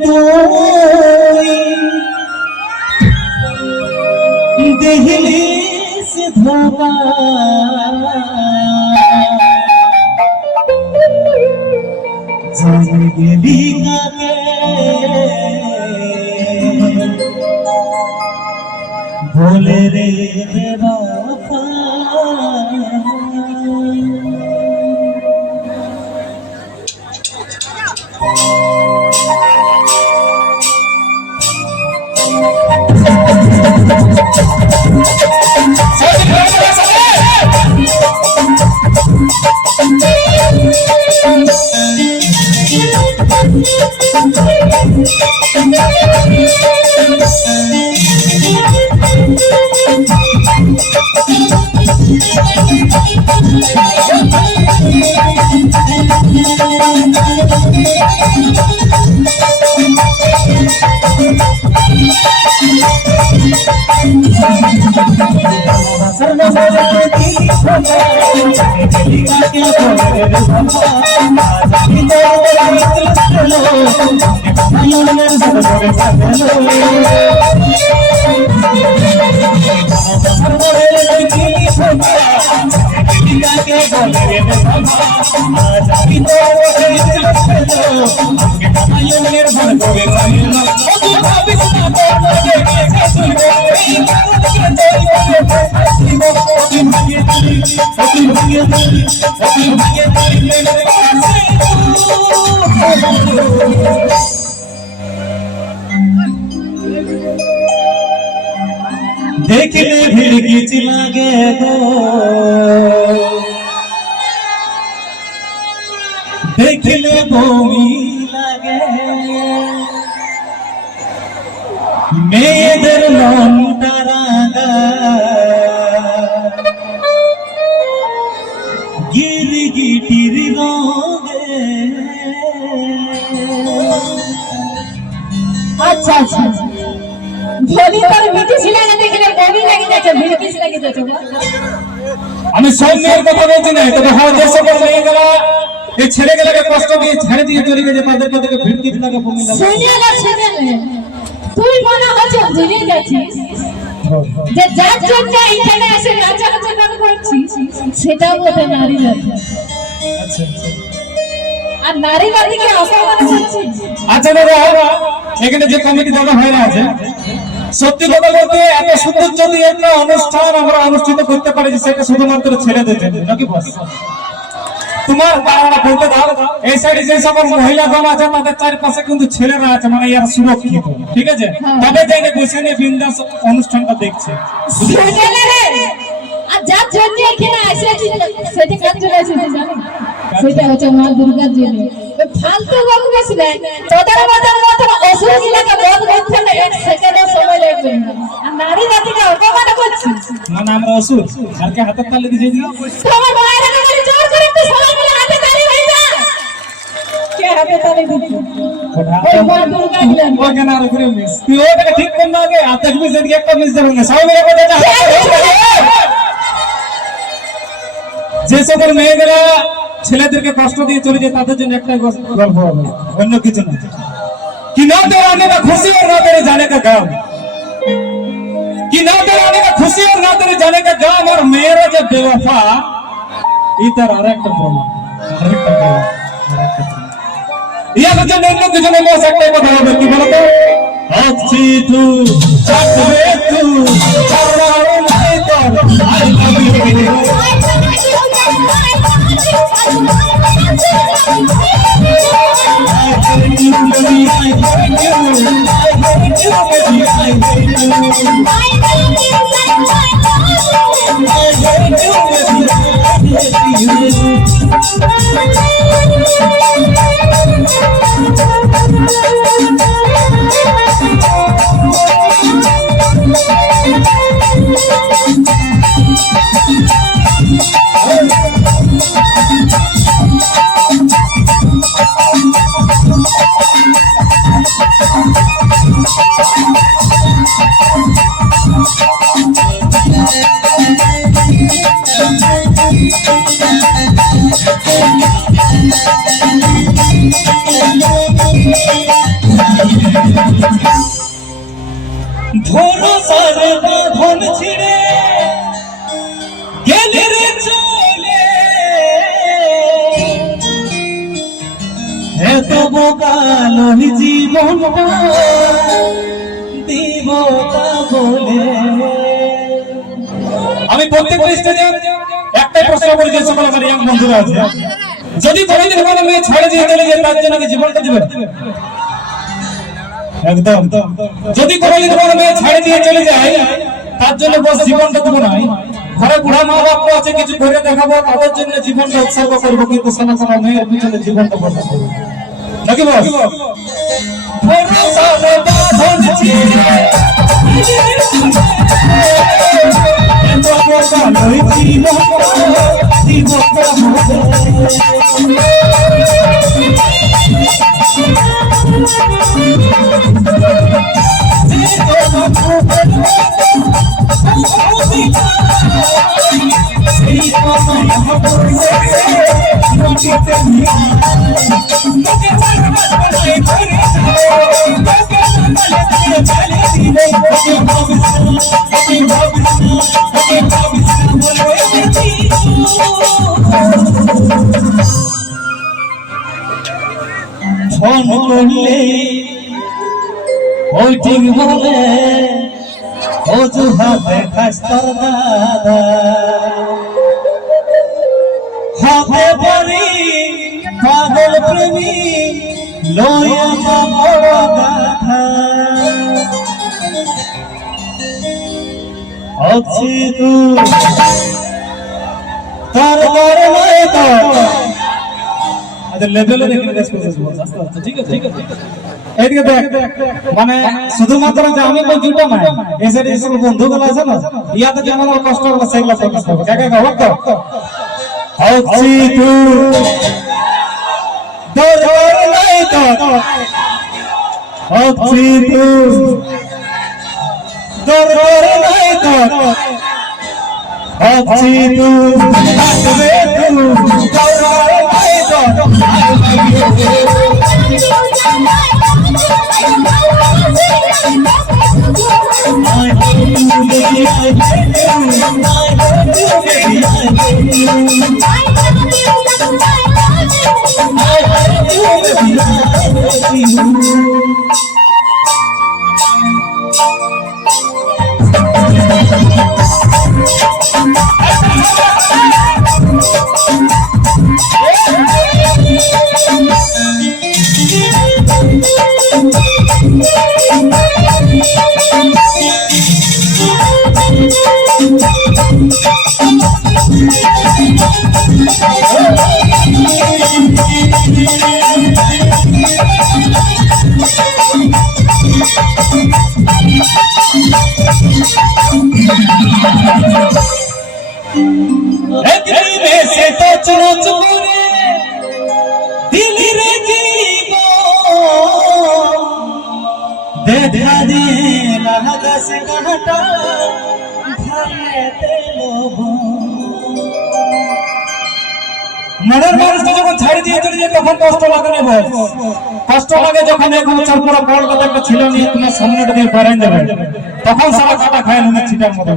তুই দেহলি সে ধোবা জানে গেলি কাকে ভোলে রে বেওয়াফা देखने भीड़ किच लागे गो देखले भूमि लागे मेदर लोंटारागा गिरी गिटिरी रोगे अच्छा अच्छा ধনী তোর মিটি ছিলা না দেখলে বমি লাগি যাচ্ছে ভিড়কিস লাগি যাচ্ছে আমি সৌম্যের কথা বলছি না তবে হ্যাঁ যে সকল নিয়ে গেল এই ছেলেগুলোকে কষ্ট দিয়ে ছেড়ে দিয়ে চলে গেছে তাদেরকে ভিড়কিস লাগে বমি লাগে শুনে তুই মনে হচ্ছে জেনে যাচ্ছিস যে যার জন্য এখানে এসে নাচানাচি করছিস সেটা বলতে নারী জাতি আচ্ছা আর নারী জাতিকে অসম্মান করছিস আচ্ছা দাদা এখানে যে কমিটি দাদা হয়ে আছে সত্যি কথা বলতে এত সুন্দর যদি একটা অনুষ্ঠান আমরা অনুষ্ঠিত করতে পারি সেটা শুধুমাত্র ছেলেদের জন্য নাকি বস তোমার বাবা বলতে দাও এই সাইডে যে সকল মহিলাগণ আছে তাদের চারপাশে কিন্তু ছেলেরা আছে মানে এরা সুরক্ষিত ঠিক আছে তবে যাই না বসে নিয়ে বিন্দাস অনুষ্ঠানটা দেখছে আর যার জন্য এখানে এসেছি সেটা কাজ চলে এসেছে জানো সেটা হচ্ছে মা দুর্গার জন্য ফালতু বক বসলে তোদের মতন অসুবিধাকে বদ করতে না এক সেকেন্ডও সময় লাগবে আর নারী জাতিকে অপমান করছিস মানে আমরা অসুর আর কে হাতে তালি দিয়ে দিও তোমার মায়ের কাছে জোর করে তো সবাই মিলে হাতে তালি হয়ে যা কে হাতে তালি দিচ্ছে ওই মা দুর্গা দিলেন ও কেন আর করে মিস তুই ওটাকে ঠিক কর না আগে হাতে মিস দিয়ে একটা মিস দেবেন না সবাই মিলে কথা যে সকল মেয়েরা ছেলেদেরকে কষ্ট দিয়ে চলে যায় তাদের জন্য একটাই গল্প হবে অন্য কিছু না कि ना तेरा आने का खुशी और ना तेरे जाने का गम कि ना तेरा आने का खुशी और ना तेरे जाने का गम और मेरा जब बेवफा इधर और एक प्रमाण ये मुझे नहीं कुछ नहीं ले सकते बताओ बेटी बोलो तो अच्छी तू चकवे तू चराओ नहीं तो आई लव यू ভরসার বাঁধন ছিঁড়ে গেলে রে চলে, এত বোকালো জীবনটা দেবতা বলে। আমি প্রত্যেক স্টেজে একটাই প্রশ্ন করি যে সকল আমার ইয়াং বন্ধুরা আছে, যদি কোনোদিন কোনো মেয়ে ছেড়ে দিয়ে চলে যায় তার জন্য কি জীবনটা দিবেন? একদম। যদি কোনোদিন কোনো মেয়ে ছেড়ে দিয়ে চলে যায় তার জন্য বস জীবনটা দেবো না। ঘরে বুড়া মা বাপ আছে, কিছু করে দেখাবো, তাদের জন্য জীবনটা উৎসর্গ করবো, কিন্তু কোনো কোনো মেয়ের পিছনে জীবনটা বসে করবো নাকি বস? ভরসার বাঁধন ছিঁড়ে এত বোকালো জীবনটা দেবতা বলে। ফোন করলে ওই ঠিক বলে অজুহাতে খাস্তার দাদা হতে পারি পাগল প্রেমী লয়া বড় গাথা অছি তু তার বড় নয় তো লেভেলে দেখে কাজ করছিস বল আস্তে আস্তে ঠিক আছে ঠিক আছে। এইদিকে দেখ, মানে শুধুমাত্র যে আমি বলছি ওটা না, এই সাইডে যে বন্ধুগুলো আছে না, ইয়াতে যেমন কষ্ট হবে সেগুলো প্রকাশ করবে। কাকা কাকা তো হচ্ছি তু দরবার নাই তো হচ্ছি তু দরবার নাই তো হচ্ছি তু আসবে তু দরবার নাই তো। দেখা দিয়ে লাগাস কাঁটা ধারেতে লোভ মনের মানুষটা যখন ছাড়ি দিয়ে চলে যায় তখন কষ্ট লাগে না বল? কষ্ট লাগে যখন এক বছর পুরো বলটা একটা ছিল নিয়ে তোমার সামনেটা দিয়ে বেরাই দেবে, তখন সারা কাটা খায় নুনের ছিটার মতো।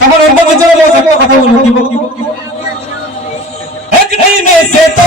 তখন অন্য কিছু একটা কথা বলবো, কি বলবো? এক দিনে সে তো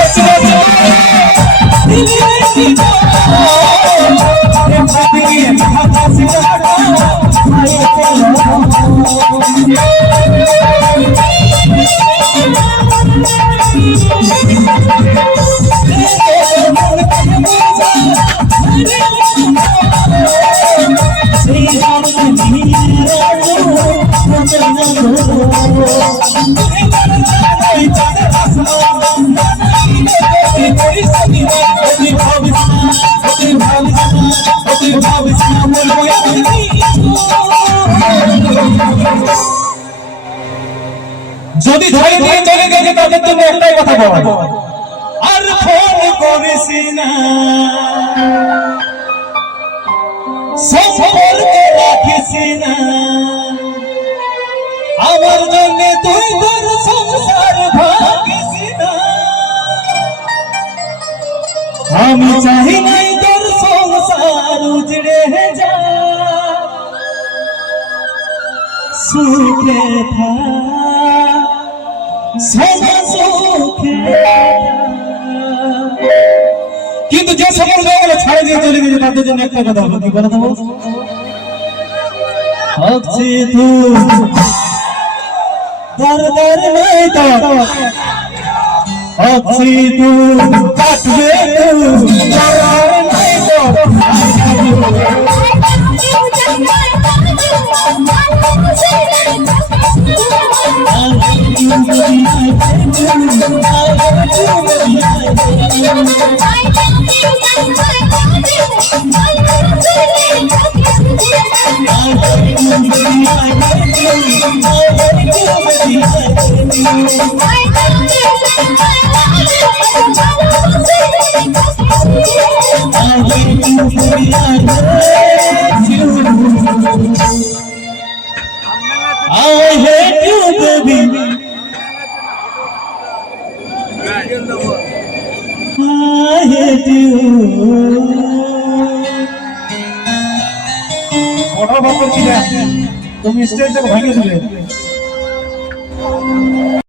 যদি ধরে দিয়ে চলে গেছে তাদের জন্য একটাই কথা বলবো, আর ফোন করিস না, সম্পর্কে রাখিস না, আমার জন্য তুই তোর সংসার ভাগিস না। আমি চাই নাই তোর সংসার উজড়ে যা, সুখে থাক সোনা সুখে থাক। কিন্তু যে সকল মেয়েগুলো ছাড়ে দিয়ে চলে গেছে তাদের জন্য একটা কথা বলো, কি বলে দেবো? হচ্ছে তু দরদার নেই তো হচ্ছে তু কাটবে তু দরদার নেই তো I hate you, baby. I hate you. বড় বাবু কি তুমি স্টেজ থেকে ভাঙিয়ে দিলে